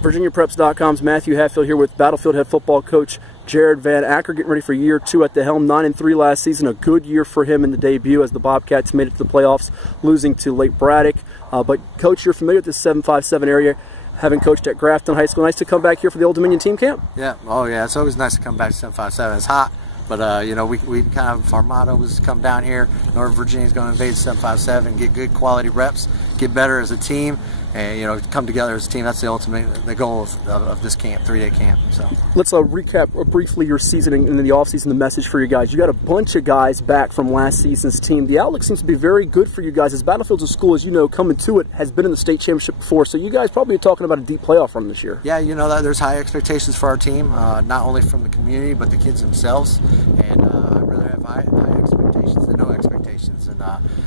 VirginiaPreps.com's Matthew Hatfield here with Battlefield head football coach Jared Van Acker, getting ready for year 2 at the helm. 9-3 last season, a good year for him in the debut as the Bobcats made it to the playoffs, losing to Lake Braddock. But coach, you're familiar with this 757 area, having coached at Grafton High School. Nice to come back here for the Old Dominion team camp. Yeah, oh yeah, it's always nice to come back to 757. It's hot, but you know, we kind of, our motto was come down here. Northern Virginia's going to invade 757, get good quality reps, get better as a team, and you know, come together as a team. That's the goal of this camp, 3-day camp. So let's recap briefly your season and in the offseason, the message for you guys. You got a bunch of guys back from last season's team. The outlook seems to be very good for you guys, as Battlefield's a school, as you know, coming to it, has been in the state championship before. So you guys probably are talking about a deep playoff run this year. Yeah, you know that there's high expectations for our team, not only from the community but the kids themselves, and I really have high expectations than no expectations. And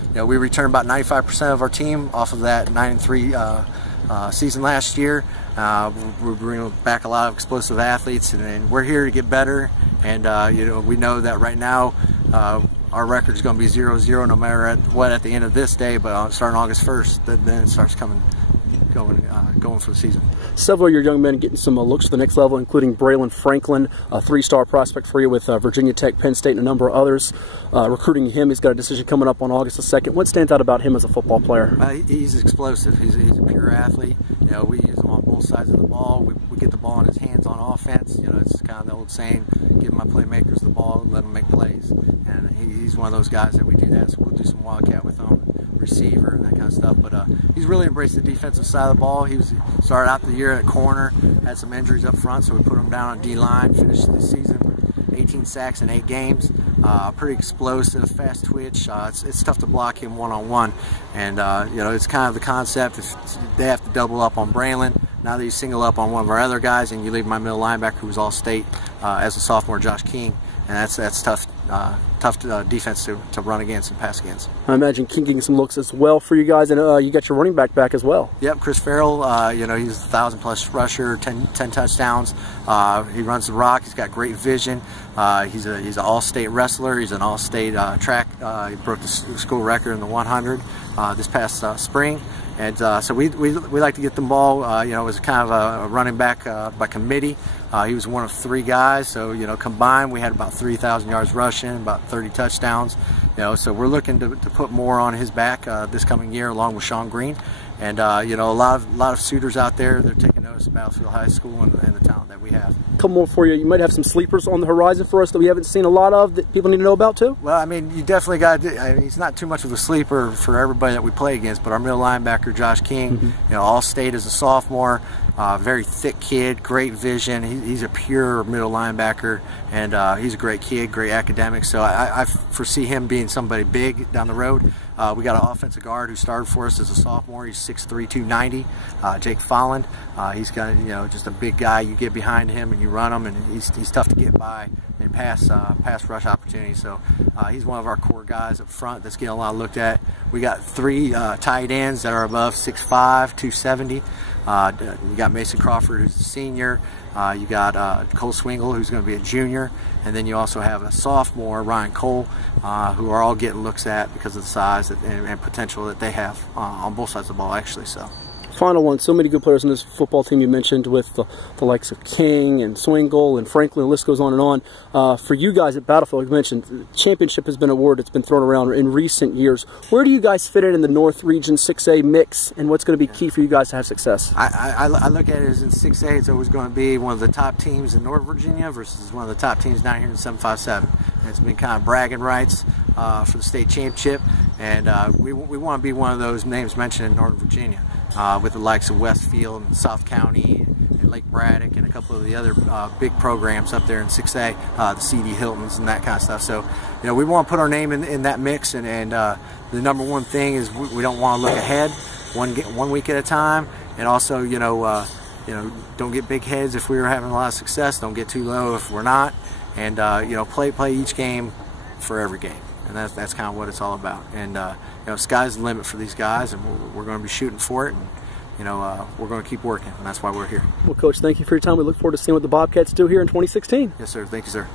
you know, we returned about 95% of our team off of that 9-3 season last year. We're bringing back a lot of explosive athletes, and we're here to get better. And you know, we know that right now our record is going to be 0-0 no matter what at the end of this day. But starting August 1st, then it starts going for the season. Several of your young men getting some looks to the next level, including Braylon Franklin, a 3-star prospect for you with Virginia Tech, Penn State, and a number of others. Recruiting him, he's got a decision coming up on August the 2nd. What stands out about him as a football player? He's explosive. He's a pure athlete. You know, we use him on both sides of the ball. We get the ball in his hands on offense. You know, it's kind of the old saying, give my playmakers the ball and let them make plays. And he's one of those guys that we do that. So we'll do some wildcat with him, receiver, and that kind of stuff. But he's really embraced the defensive side of the ball. He started out the year at corner, had some injuries up front, so we put him down on D-line, finished the season with 18 sacks in 8 games. Pretty explosive, fast twitch. It's tough to block him one-on-one. And you know, it's kind of the concept. If they have to double up on Braylon, now that you single up on one of our other guys and you leave my middle linebacker, who was all-state as a sophomore, Josh King, and that's tough defense to run against and pass against. I imagine King getting some looks as well for you guys, and you got your running back as well. Yep, Chris Farrell, you know, he's a 1,000+ rusher, 10 touchdowns. He runs the rock. He's got great vision. He's an all-state wrestler. He's an all-state track. He broke the school record in the 100 this past spring. And so we like to get the ball. You know, it was kind of a running back by committee. He was one of 3 guys, so you know, combined we had about 3,000 yards rushing, about 30 touchdowns. You know, so we're looking to put more on his back this coming year, along with Sean Green. And you know, a lot of suitors out there, they're taking notice of Battlefield High School and the talent that we have. A couple more for you. You might have some sleepers on the horizon for us that we haven't seen a lot of that people need to know about too? Well, I mean, you definitely got. I mean, he's not too much of a sleeper for everybody that we play against, but our middle linebacker, Josh King, you know, all-state as a sophomore, very thick kid, great vision. He's a pure middle linebacker, and he's a great kid, great academic. So I foresee him being somebody big down the road. We got an offensive guard who started for us as a sophomore. He's 6'3", 290. Jake Folland. He's got, you know, just a big guy. You get behind him and you run him, and he's tough to get by and pass rush opportunities. So he's one of our core guys up front that's getting a lot looked at. We got 3 tight ends that are above 6'5", 270. You got Mason Crawford, who's a senior. You got Cole Swingle, who's going to be a junior. And then you also have a sophomore, Ryan Cole, who are all getting looks at because of the size and potential that they have on both sides of the ball, actually. So. Final one, so many good players in this football team you mentioned, with the likes of King and Swingle and Franklin, the list goes on and on. For you guys at Battlefield, you mentioned the championship has been a word that's been thrown around in recent years. Where do you guys fit in the North Region 6A mix, and what's going to be key for you guys to have success? I look at it as in 6A, it's always going to be one of the top teams in North Virginia versus one of the top teams down here in 757. And it's been kind of bragging rights for the state championship, and we want to be one of those names mentioned in Northern Virginia. With the likes of Westfield and South County and Lake Braddock and a couple of the other big programs up there in 6A, the C.D. Hiltons and that kind of stuff. So, you know, we want to put our name in that mix, and the number one thing is we don't want to look ahead one week at a time, and also, you know, don't get big heads if we were having a lot of success. Don't get too low if we're not, and you know, play each game for every game. And that's kind of what it's all about. And you know, sky's the limit for these guys, and we're going to be shooting for it. And you know, we're going to keep working, and that's why we're here. Well, Coach, thank you for your time. We look forward to seeing what the Bobcats do here in 2016. Yes, sir. Thank you, sir.